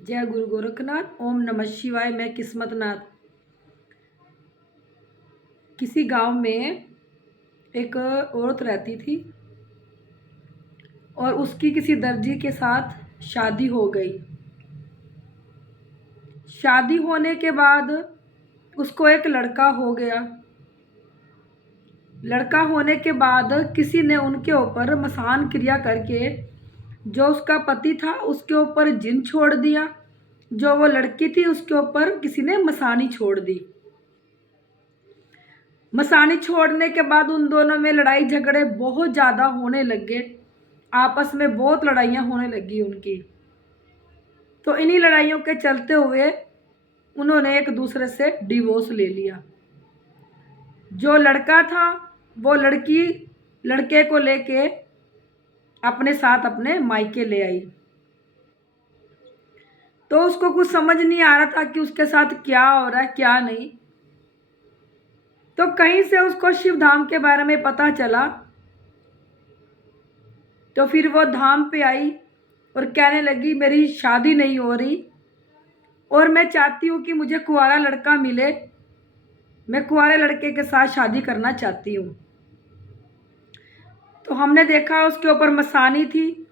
जय गुरु गोरखनाथ। ओम नमः शिवाय। मैं किस्मतनाथ। किसी गांव में एक औरत रहती थी और उसकी किसी दर्जी के साथ शादी हो गई। शादी होने के बाद उसको एक लड़का हो गया। लड़का होने के बाद किसी ने उनके ऊपर मसान क्रिया करके जो उसका पति था उसके ऊपर जिन छोड़ दिया। जो वो लड़की थी उसके ऊपर किसी ने मसानी छोड़ दी। मसानी छोड़ने के बाद उन दोनों में लड़ाई झगड़े बहुत ज़्यादा होने लगे। आपस में बहुत लड़ाइयाँ होने लगी उनकी। तो इन्हीं लड़ाइयों के चलते हुए उन्होंने एक दूसरे से डिवोर्स ले लिया। जो लड़का था वो लड़की लड़के को लेके अपने साथ अपने मायके ले आई। तो उसको कुछ समझ नहीं आ रहा था कि उसके साथ क्या हो रहा है क्या नहीं। तो कहीं से उसको शिव धाम के बारे में पता चला। तो फिर वो धाम पे आई और कहने लगी मेरी शादी नहीं हो रही और मैं चाहती हूँ कि मुझे कुंवारा लड़का मिले। मैं कुंवारे लड़के के साथ शादी करना चाहती हूँ। तो हमने देखा उसके ऊपर मसानी थी।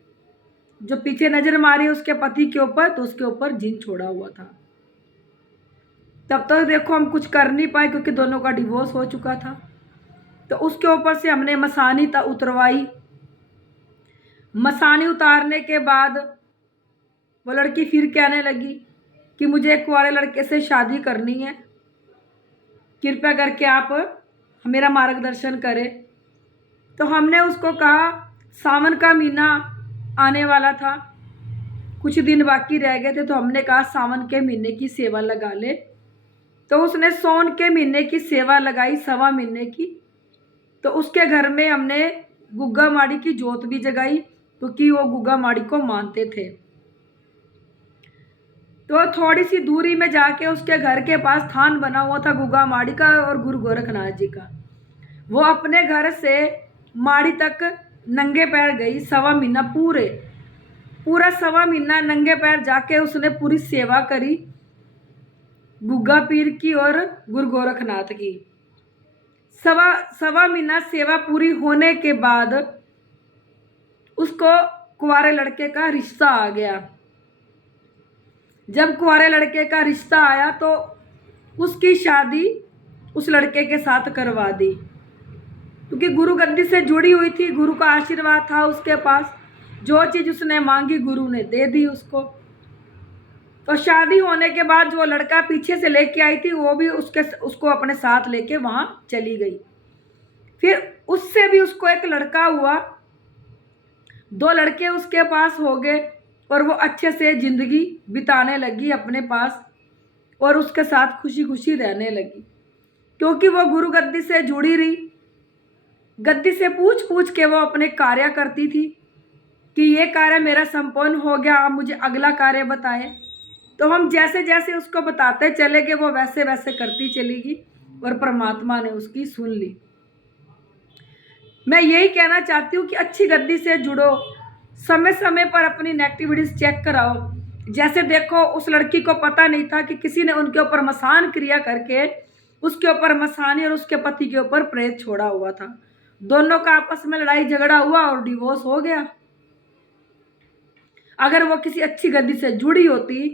जो पीछे नजर मारी उसके पति के ऊपर तो उसके ऊपर जिन छोड़ा हुआ था। तब तक देखो हम कुछ कर नहीं पाए क्योंकि दोनों का डिवोर्स हो चुका था। तो उसके ऊपर से हमने मसानी उतरवाई। मसानी उतारने के बाद वो लड़की फिर कहने लगी कि मुझे एक कुंवारे लड़के से शादी करनी है, कृपया करके आप मेरा मार्गदर्शन करें। तो हमने उसको कहा सावन का महीना आने वाला था, कुछ दिन बाकी रह गए थे। तो हमने कहा सावन के महीने की सेवा लगा ले। तो उसने सौन के महीने की सेवा लगाई, 1.25 महीने की। तो उसके घर में हमने गुग्गा माड़ी की जोत भी जगाई क्योंकि वो गुग्गा माड़ी को मानते थे। तो थोड़ी सी दूरी में जाके उसके घर के पास थान बना हुआ था गुग्गा माड़ी का और गुरु गोरखनाथ जी का। वो अपने घर से माड़ी तक नंगे पैर गई। 1.25 महीना पूरा 1.25 महीना नंगे पैर जाके उसने पूरी सेवा करी गुग्गा पीर की और गुरु गोरखनाथ की। 1.25 महीना सेवा पूरी होने के बाद उसको कुंवारे लड़के का रिश्ता आ गया। जब कुंवारे लड़के का रिश्ता आया तो उसकी शादी उस लड़के के साथ करवा दी क्योंकि गुरु गद्दी से जुड़ी हुई थी। गुरु का आशीर्वाद था उसके पास। जो चीज़ उसने मांगी गुरु ने दे दी उसको। तो शादी होने के बाद जो लड़का पीछे से लेके आई थी वो भी उसको अपने साथ लेके वहाँ चली गई। फिर उससे भी उसको एक लड़का हुआ। 2 लड़के उसके पास हो गए और वो अच्छे से ज़िंदगी बिताने लगी अपने पास और उसके साथ खुशी खुशी रहने लगी क्योंकि वो गुरु गद्दी से जुड़ी रही। गद्दी से पूछ पूछ के वो अपने कार्य करती थी कि ये कार्य मेरा संपन्न हो गया, आप मुझे अगला कार्य बताएं। तो हम जैसे जैसे उसको बताते चले गए वो वैसे वैसे करती चलेगी और परमात्मा ने उसकी सुन ली। मैं यही कहना चाहती हूँ कि अच्छी गद्दी से जुड़ो, समय समय पर अपनी नेगेटिविटीज चेक कराओ। जैसे देखो उस लड़की को पता नहीं था कि किसी ने उनके ऊपर मसान क्रिया करके उसके ऊपर मसानी और उसके पति के ऊपर प्रेत छोड़ा हुआ था। दोनों का आपस में लड़ाई झगड़ा हुआ और डिवोर्स हो गया। अगर वो किसी अच्छी गद्दी से जुड़ी होती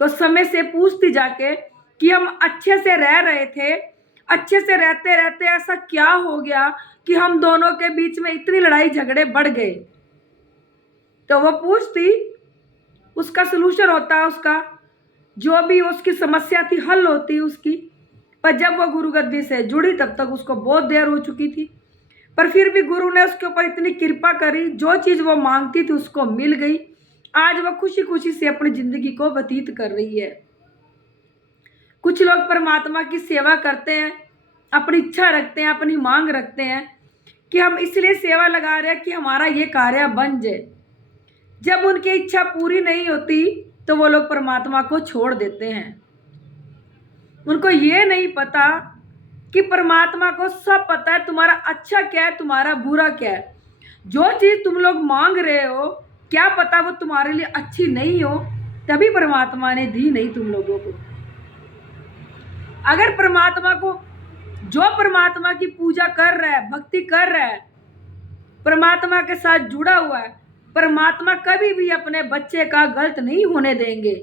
तो समय से पूछती जाके कि हम अच्छे से रह रहे थे, अच्छे से रहते रहते ऐसा क्या हो गया कि हम दोनों के बीच में इतनी लड़ाई झगड़े बढ़ गए। तो वो पूछती, उसका सलूशन होता, उसका जो भी उसकी समस्या थी हल होती उसकी। पर जब वो गुरु गद्दी से जुड़ी तब तक उसको बहुत देर हो चुकी थी। पर फिर भी गुरु ने उसके ऊपर इतनी कृपा करी, जो चीज़ वो मांगती थी उसको मिल गई। आज वो खुशी खुशी से अपनी जिंदगी को व्यतीत कर रही है। कुछ लोग परमात्मा की सेवा करते हैं, अपनी इच्छा रखते हैं, अपनी मांग रखते हैं कि हम इसलिए सेवा लगा रहे हैं कि हमारा ये कार्य बन जाए। जब उनकी इच्छा पूरी नहीं होती तो वो लोग परमात्मा को छोड़ देते हैं। उनको ये नहीं पता कि परमात्मा को सब पता है तुम्हारा अच्छा क्या है, तुम्हारा बुरा क्या है। जो चीज़ तुम लोग मांग रहे हो क्या पता वो तुम्हारे लिए अच्छी नहीं हो। तभी परमात्मा ने दी नहीं तुम लोगों को। अगर परमात्मा को, जो परमात्मा की पूजा कर रहा है, भक्ति कर रहा है, परमात्मा के साथ जुड़ा हुआ है, परमात्मा कभी भी अपने बच्चे का गलत नहीं होने देंगे।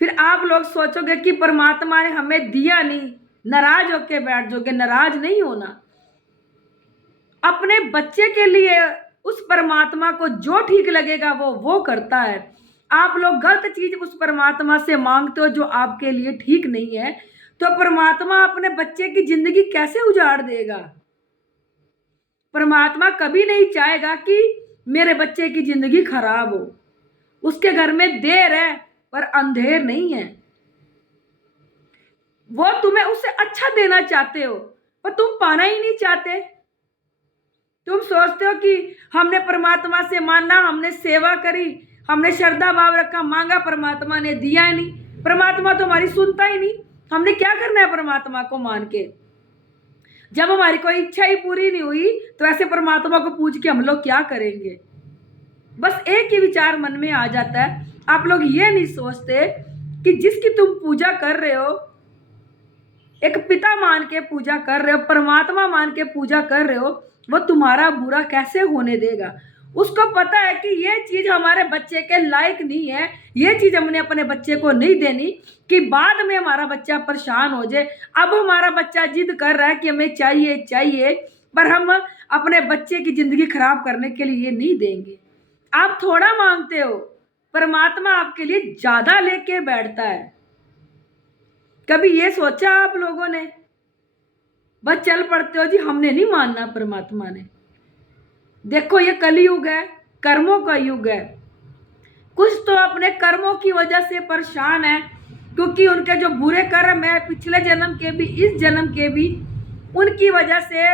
फिर आप लोग सोचोगे कि परमात्मा ने हमें दिया नहीं, नाराज होके बैठ जाओगे। नाराज नहीं होना। अपने बच्चे के लिए उस परमात्मा को जो ठीक लगेगा वो करता है। आप लोग गलत चीज उस परमात्मा से मांगते हो जो आपके लिए ठीक नहीं है, तो परमात्मा अपने बच्चे की जिंदगी कैसे उजाड़ देगा? परमात्मा कभी नहीं चाहेगा कि मेरे बच्चे की जिंदगी खराब हो। उसके घर में देर है पर अंधेर नहीं है। वो तुम्हें उससे अच्छा देना चाहते हो पर तुम पाना ही नहीं चाहते। तुम सोचते हो कि हमने परमात्मा से माना, हमने सेवा करी, हमने श्रद्धा भाव रखा, मांगा, परमात्मा ने दिया ही नहीं। परमात्मा तो हमारी सुनता ही नहीं। हमने क्या करना है परमात्मा को मान के? जब हमारी कोई इच्छा ही पूरी नहीं हुई तो ऐसे परमात्मा को पूछ के हम लोग क्या करेंगे? बस एक ही विचार मन में आ जाता है। आप लोग ये नहीं सोचते कि जिसकी तुम पूजा कर रहे हो, एक पिता मान के पूजा कर रहे हो, परमात्मा मान के पूजा कर रहे हो, वो तुम्हारा बुरा कैसे होने देगा? उसको पता है कि ये चीज हमारे बच्चे के लायक नहीं है, ये चीज हमने अपने बच्चे को नहीं देनी कि बाद में हमारा बच्चा परेशान हो जाए। अब हमारा बच्चा जिद कर रहा है कि हमें चाहिए चाहिए, पर हम अपने बच्चे की जिंदगी खराब करने के लिए ये नहीं देंगे। आप थोड़ा मांगते हो, परमात्मा आपके लिए ज्यादा लेके बैठता है। कभी ये सोचा आप लोगों ने? बस चल पड़ते हो जी, हमने नहीं मानना परमात्मा ने। देखो ये कलयुग है, कर्मों का युग है। कुछ तो अपने कर्मों की वजह से परेशान है, क्योंकि उनके जो बुरे कर्म है पिछले जन्म के भी इस जन्म के भी, उनकी वजह से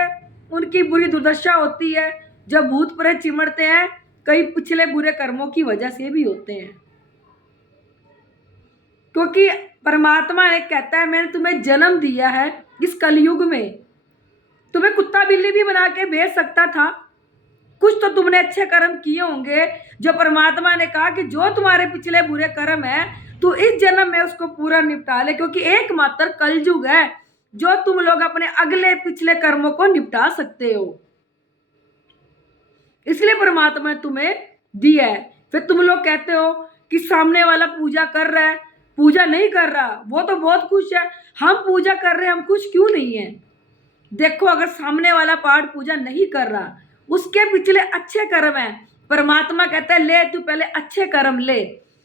उनकी बुरी दुर्दशा होती है। जब भूत प्रेत चिमड़ते हैं, कई पिछले बुरे कर्मों की वजह से भी होते हैं। क्योंकि परमात्मा ने कहता है मैंने तुम्हें जन्म दिया है इस कलयुग में। तुम्हें कुत्ता बिल्ली भी बना के भेज सकता था। कुछ तो तुमने अच्छे कर्म किए होंगे, जो परमात्मा ने कहा कि जो तुम्हारे पिछले बुरे कर्म है तो इस जन्म में उसको पूरा निपटा ले, क्योंकि एकमात्र कलयुग है जो तुम लोग अपने अगले पिछले कर्मों को निपटा सकते हो। इसलिए परमात्मा ने तुम्हें दिया है। फिर तुम लोग कहते हो कि सामने वाला पूजा कर रहा है, पूजा नहीं कर रहा, वो तो बहुत खुश है, हम पूजा कर रहे हैं, हम खुश क्यों नहीं है? देखो अगर सामने वाला पाठ पूजा नहीं कर रहा, उसके पिछले अच्छे कर्म है, परमात्मा कहता है ले तू पहले अच्छे कर्म ले।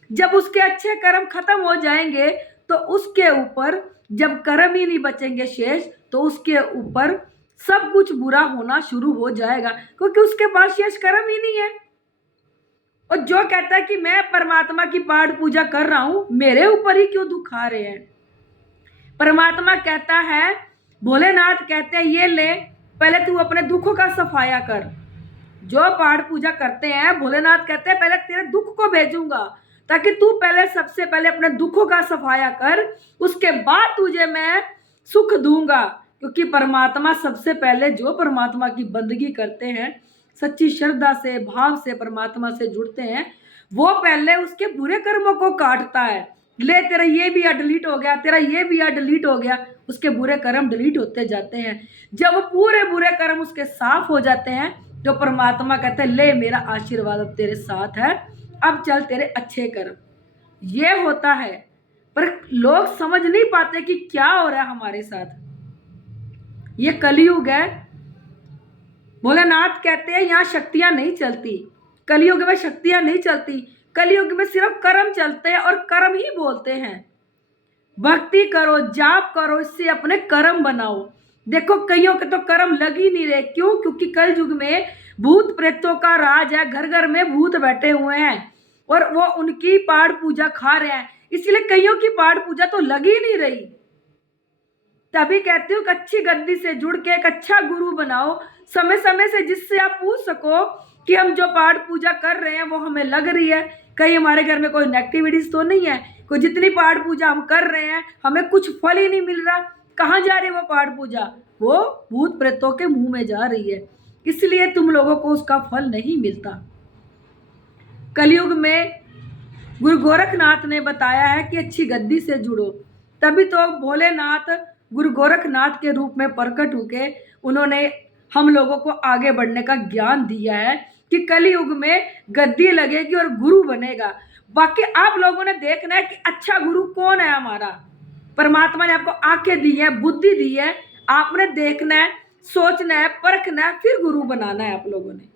जब उसके अच्छे कर्म खत्म हो जाएंगे तो उसके ऊपर जब कर्म ही नहीं बचेंगे शेष, तो उसके ऊपर सब कुछ बुरा होना शुरू हो जाएगा, क्योंकि उसके पास शेष कर्म ही नहीं है। और जो कहता है कि मैं परमात्मा की पाठ पूजा कर रहा हूं, मेरे ऊपर ही क्यों दुख आ रहे हैं? परमात्मा कहता है, भोलेनाथ कहते हैं ये ले पहले तू अपने दुखों का सफाया कर। जो पाठ पूजा करते हैं, भोलेनाथ कहते हैं पहले तेरे दुख को भेजूंगा, ताकि तू पहले सबसे पहले अपने दुखों का सफाया कर, उसके बाद तुझे मैं सुख दूंगा। क्योंकि परमात्मा सबसे पहले जो परमात्मा की बंदगी करते हैं, सच्ची श्रद्धा से भाव से परमात्मा से जुड़ते हैं, वो पहले उसके बुरे कर्मों को काटता है। ले तेरा ये भी डिलीट हो गया, तेरा ये भी डिलीट हो गया, उसके बुरे कर्म डिलीट होते जाते हैं। जब वो पूरे बुरे कर्म उसके साफ हो जाते हैं तो परमात्मा कहते हैं ले मेरा आशीर्वाद अब तेरे साथ है, अब चल तेरे अच्छे कर्म। ये होता है, पर लोग समझ नहीं पाते कि क्या हो रहा है हमारे साथ। ये कलयुग है। भोलेनाथ कहते हैं यहाँ शक्तियां नहीं चलती, कलयुग में शक्तियां नहीं चलती, कलयुग में सिर्फ कर्म चलते हैं और कर्म ही बोलते हैं। भक्ति करो, जाप करो, इससे अपने कर्म बनाओ। देखो कईयों के तो कर्म लग ही नहीं रहे। क्यों? क्योंकि कल युग में भूत प्रेतों का राज है, घर घर में भूत बैठे हुए हैं और वो उनकी पाठ पूजा खा रहे हैं, इसलिए कईयों की पाठ पूजा तो लग ही नहीं रही। तभी कहती हूँ अच्छी गद्दी से जुड़ के एक अच्छा गुरु बनाओ, समय समय से, जिससे आप पूछ सको कि हम जो पाठ पूजा कर रहे हैं वो हमें लग रही है, कहीं हमारे घर में कोई नेगेटिविटीज तो नहीं है, कोई जितनी पाठ पूजा हम कर रहे हैं हमें कुछ फल ही नहीं मिल रहा। कहाँ जा रही है वो पाठ पूजा? वो भूत प्रेतों के मुंह में जा रही है, इसलिए तुम लोगों को उसका फल नहीं मिलता। कलयुग में गुरु गोरखनाथ ने बताया है कि अच्छी गद्दी से जुड़ो, तभी तो भोलेनाथ गुरु गोरखनाथ के रूप में प्रकट होके उन्होंने हम लोगों को आगे बढ़ने का ज्ञान दिया है कि कलयुग में गद्दी लगेगी और गुरु बनेगा। बाकी आप लोगों ने देखना है कि अच्छा गुरु कौन है हमारा। परमात्मा ने आपको आंखें दी है, बुद्धि दी है, आपने देखना है, सोचना है, परखना है, फिर गुरु बनाना है आप लोगों ने।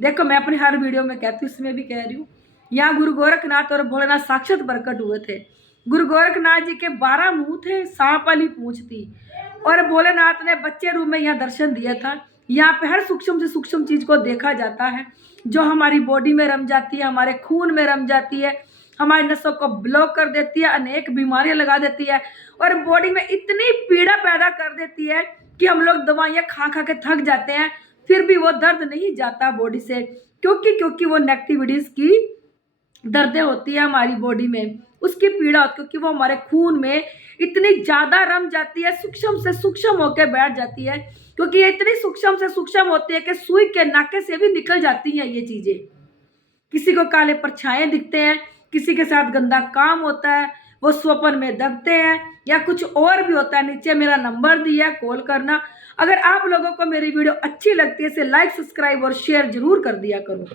देखो मैं अपनी हर वीडियो में कहती हूँ, इसमें भी कह रही हूँ, यहाँ गुरु गोरखनाथ और भोलेनाथ साक्षात प्रकट हुए थे। गुरु गोरखनाथ जी के 12 मुंह थे, सांप वाली पूंछ थी, और भोलेनाथ ने बच्चे रूप में यहाँ दर्शन दिया था। यहाँ पे हर सूक्ष्म से सूक्ष्म चीज को देखा जाता है, जो हमारी बॉडी में रम जाती है, हमारे खून में रम जाती है, हमारी नसों को ब्लॉक कर देती है, अनेक बीमारियां लगा देती है, और बॉडी में इतनी पीड़ा पैदा कर देती है कि हम लोग दवाइयाँ खा खा के थक जाते हैं, फिर भी वो दर्द नहीं जाता बॉडी से, क्योंकि वो नेगेटिविटीज की दर्दें होती है हमारी बॉडी में, उसकी पीड़ा होती है, क्योंकि वो हमारे खून में इतनी ज्यादा रम जाती है, सूक्ष्म से सूक्ष्म होकर बैठ जाती है, क्योंकि ये इतनी सूक्ष्म से सूक्ष्म होती है कि सुई के नाके से भी निकल जाती हैं ये चीजें। किसी को काले परछाए दिखते हैं, किसी के साथ गंदा काम होता है, वो स्वप्न में दबते हैं, या कुछ और भी होता है। नीचे मेरा नंबर दिया है, कॉल करना। अगर आप लोगों को मेरी वीडियो अच्छी लगती है, इसे लाइक, सब्सक्राइब और शेयर जरूर कर दिया करो।